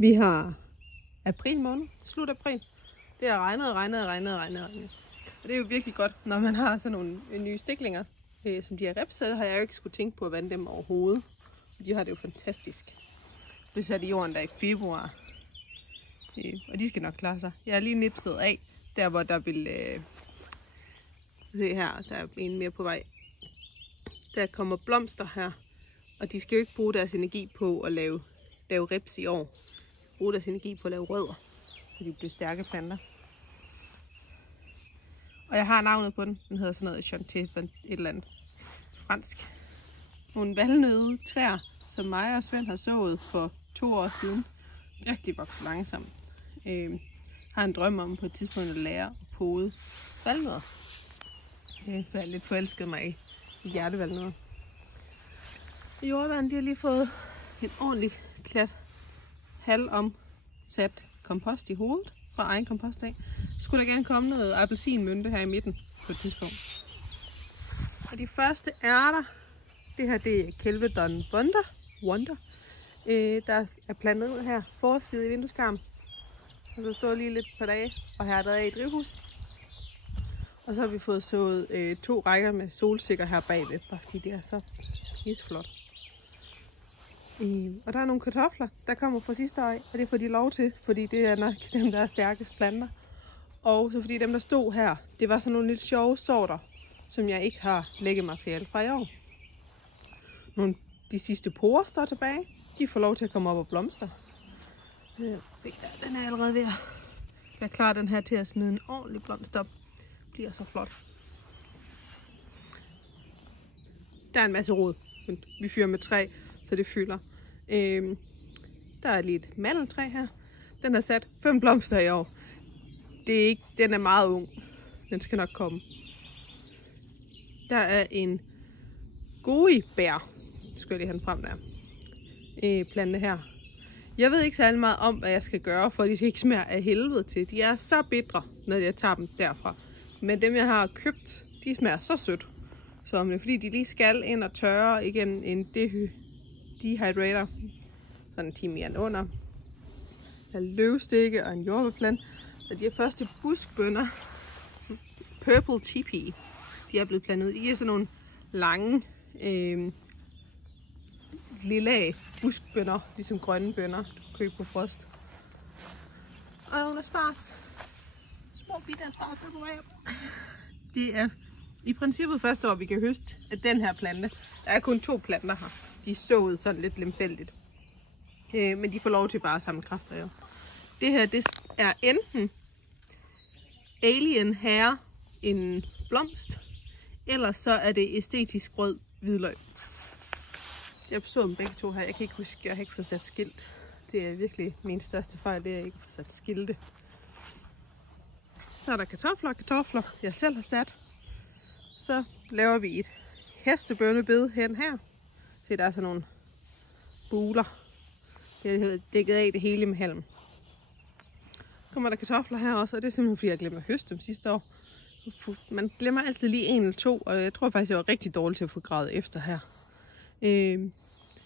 Vi har april måned, slut april. Det har regnet. Og det er jo virkelig godt, når man har sådan nogle nye stiklinger, som de her reps, så har jeg jo ikke skulle tænke på at vande dem overhovedet. De har det jo fantastisk. Vi satte i jorden der i februar, og de skal nok klare sig. Jeg er lige nipset af, der hvor der vil, se her, der er en mere på vej. Der kommer blomster her, og de skal jo ikke bruge deres energi på at lave reps i år. Bruge deres energi på at lave rødder, så de bliver stærke planter. Og jeg har navnet på den. Den hedder sådan noget Chanté, et eller andet fransk. Nogle valnøde træer, som mig og Svend har sået for 2 år siden. Rigtig vokset langsomt. Har en drøm om på et tidspunkt at lære at pode valnødder. Jeg er lidt forelsket mig i hjertevalnødder. Jordvandet, de har lige fået en ordentlig klat halvomsat kompost i hovedet fra egen kompost af. Skulle der gerne komme noget appelsinmynte her i midten på et tidspunkt. Og de første ærter, det her det er Kelvedon Wonder. Der er plantet ud her, forskivet i vindueskarmen. Og så står lige lidt på dage og hærdet af i drivhuset. Og så har vi fået sået 2 rækker med solsikker her bagved, bare fordi det er så pisseflot. Og der er nogle kartofler, der kommer fra sidste år, og det får de lov til, fordi det er nok dem, der er stærkest planter. Og så fordi dem, der stod her, det var sådan nogle lidt sjove sorter, som jeg ikke har læggemateriale fra i år. De sidste porer står tilbage, de får lov til at komme op og blomstre. Se der, den er allerede ved at være klar, den her til at smide en ordentlig blomst op. Bliver så flot. Der er en masse rod, men vi fyrer med træ, så det fylder. Der er lige et mandeltræ her. Den har sat 5 blomster i år. Den er meget ung. Den skal nok komme. Der er en goibær, skal jeg lige have den frem der. Plante her. Jeg ved ikke særlig meget om, hvad jeg skal gøre, for de skal ikke smage af helvede til. De er så bitre, når jeg tager dem derfra. Men dem, jeg har købt, de smager så sødt. Så om det er fordi, de lige skal ind og tørre igennem en dehydrator. Sådan en timian under. Der er løvstikke og en jordbærplante. Og de her første buskbønner, Purple Teepee, de er blevet plantet i sådan nogle lange, lilla buskbønner, ligesom grønne bønner, du kan købe på frost. Og nogle asparges. Små bitte asparges er på vej op. Det er i princippet første år, vi kan høste af den her plante. Der er kun 2 planter her. De er sået sådan lidt lemfældigt. Men de får lov til bare at samle kræfter. Ja. Det her, det er enten alien hair, en blomst, eller så er det æstetisk rød hvidløg. Jeg så dem begge 2 her. Jeg kan ikke huske, jeg har ikke fået sat skilt. Det er virkelig min største fejl, det er at jeg ikke får sat skilte. Så er der kartofler, jeg selv har sat. Så laver vi et hestebønnebed hen her. Se, der er sådan nogle buler. Det er dækket af det hele med halm. Så kommer der kartofler her også, og det er simpelthen fordi jeg glemte at høste dem sidste år. Man glemmer altid lige 1 eller 2, og jeg tror faktisk, jeg var rigtig dårlig til at få gravet efter her.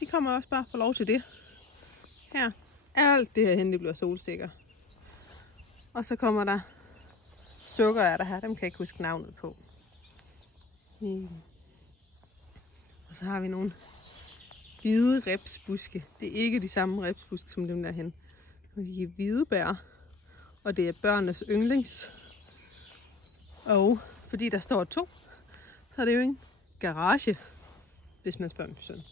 De kommer også bare for lov til det. Her, alt det her hen, det bliver solsikker. Og så kommer der sukkerærter her, dem kan jeg ikke huske navnet på. Og så har vi nogle hvide repsbuske. Det er ikke de samme repsbuske som dem derhen. De er hvide bær, og det er børnenes yndlings. Og fordi der står 2, så er det jo en garage, hvis man spørger min søn.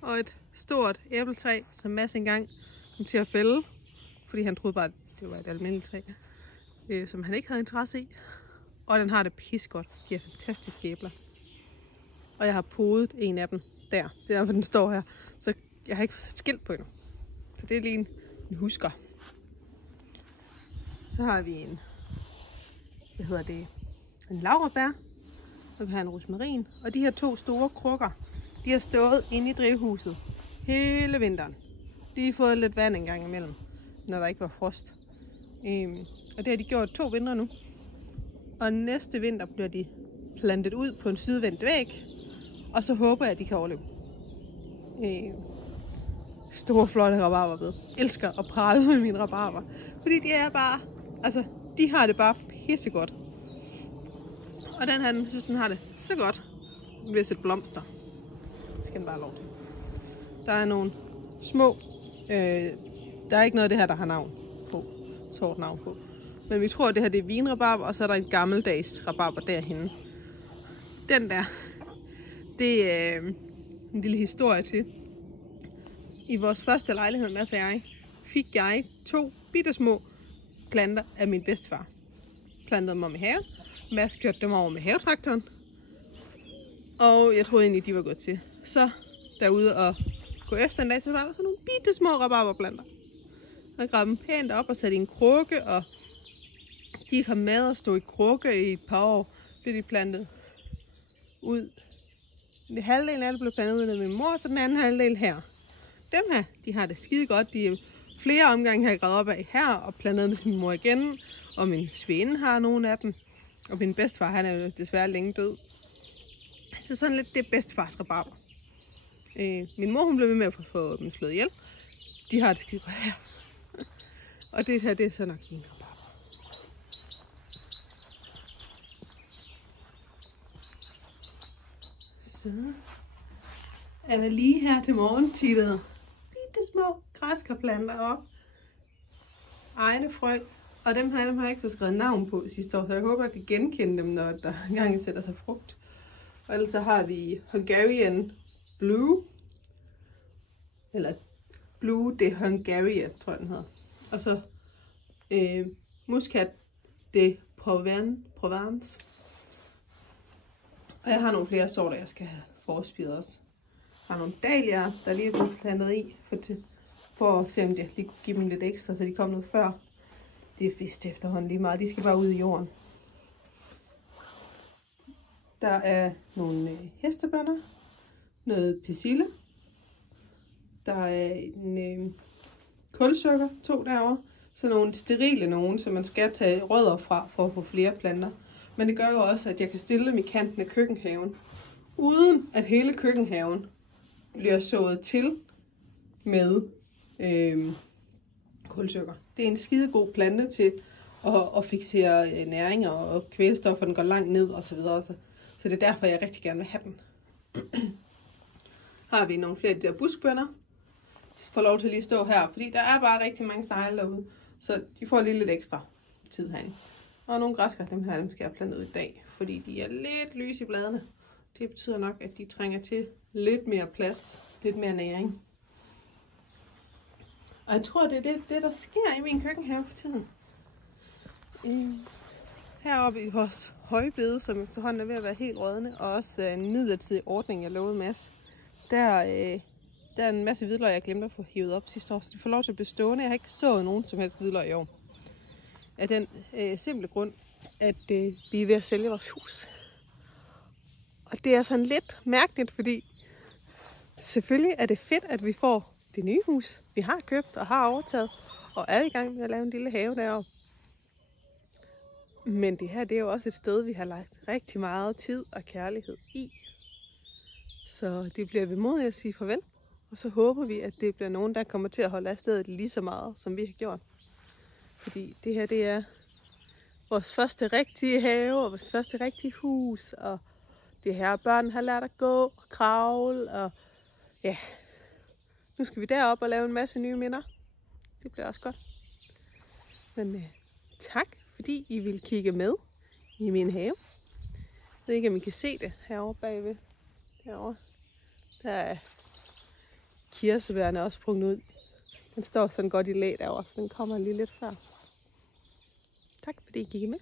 Og et stort æbletræ, som Mads engang kom til at fælde, fordi han troede bare, at det var et almindeligt træ, som han ikke havde interesse i. Og den har det pissegodt. De giver fantastiske æbler. Og jeg har podet en af dem der. Det er derfor den står her. Så jeg har ikke fået sat skilt på endnu. Så det er lige en husker. Så har vi en, en laurbær. Og vi har en rosmarin. Og de her 2 store krukker, de har stået inde i drivhuset hele vinteren. De har fået lidt vand en gang imellem, når der ikke var frost. Og det har de gjort 2 vintre nu. Og næste vinter bliver de plantet ud på en sydvendt væg. Og så håber jeg, at de kan overleve. store flotte rabarberbed. Elsker at prale med mine rabarber. Fordi de er bare, altså, de har det bare pissegodt. Og den her, den synes, den har det så godt ved at sætte blomster. Det skal den bare have lov til. Der er nogle små, der er ikke noget af det her, der har navn på. Sort navn på. Men vi tror, at det her det er vinrabarber, og så er der en gammeldags rabarber derhenne. Den der, det er en lille historie til. I vores første lejlighed, Mads og jeg, fik jeg 2 bittesmå planter af min bedstefar. Plantede dem om i haven. Mads kørte dem over med havetraktoren. Og jeg troede egentlig, de var gået til. Så derude og gå efter en dag, så var der sådan nogle bittesmå rabarberplanter. Jeg gravede dem pænt op og satte i en krukke, og de kom med og stod i krukke i et par år. Blev de plantet ud. Det halvdelen af det blev plantet ud af min mor, så den anden halvdel her. Dem her, de har det skide godt. De er flere omgange har jeg gravet op af her og plantet med min mor igen. Og min svende har nogle af dem. Og min bedstefar, han er jo desværre længe død. Så sådan lidt det bedstefars rabarber. Min mor, hun blev ved med at få dem slået ihjel. De har det skide godt her. Og det her, det er så nok min rabarber. Så er der lige her til morgen tittet bitte små græskarplanter op. Egne frø. Og dem har jeg ikke fået skrevet navn på sidste år, så jeg håber, jeg kan genkende dem, når der engang sætter sig frugt. Og ellers så har vi Hungarian Blue. Eller Blue de Hungaria, tror jeg den hedder. Og så Muscat de Provence. Og jeg har nogle flere sorter, jeg skal have forspiret også. Jeg har nogle dahlier, der lige er blevet plantet i, for at se, om jeg lige kunne give dem lidt ekstra, så de kom noget før. Det er vist efterhånden lige meget. De skal bare ud i jorden. Der er nogle hestebønner. Noget persille. Der er en kulsukker, 2 derovre. Så nogle sterile nogen, så man skal tage rødder fra for at få flere planter. Men det gør jo også, at jeg kan stille dem i kanten af køkkenhaven. Uden at hele køkkenhaven bliver sået til med kulsukker. Det er en skide god plante til at fiksere næring og kvælstof, og den går langt ned og så videre. Så det er derfor, jeg rigtig gerne vil have den. Har vi nogle flere af de der buskbønner. De får lov til at lige stå her, fordi der er bare rigtig mange snegle derude. Så de får lige lidt ekstra tid herinde. Og nogle græskar, dem skal jeg plante ud i dag, fordi de er lidt lys i bladene. Det betyder nok, at de trænger til lidt mere plads, lidt mere næring. Og jeg tror, det er det, der sker i min køkkenhave for tiden. Heroppe i vores højbede, som efterhånden er ved at være helt rådne, og også en midlertidig ordning, jeg lovede Mads. Der er en masse hvidløg, jeg glemte at få hivet op sidste år, så de får lov til at blive stående. Jeg har ikke sået nogen som helst hvidløg i år. Af den simple grund, at vi er ved at sælge vores hus. Og det er sådan lidt mærkeligt, fordi selvfølgelig er det fedt, at vi får det nye hus, vi har købt og har overtaget, og er i gang med at lave en lille have deroppe. Men det her, det er jo også et sted, vi har lagt rigtig meget tid og kærlighed i. Så det bliver vemodigt at sige farvel. Og så håber vi, at det bliver nogen, der kommer til at holde af stedet lige så meget, som vi har gjort. Fordi det her, det er vores første rigtige have, og vores første rigtige hus. Og det her, børn har lært at gå og kravle, og ja, nu skal vi derop og lave en masse nye minder. Det bliver også godt. Men tak, fordi I vil kigge med i min have. Jeg ved ikke, om I kan se det herovre bagved. Derovre. Der er kirsebærne også sprunget ud. Den står sådan godt i læ derovre, så den kommer lige lidt før. Tak, fordi I kiggede med.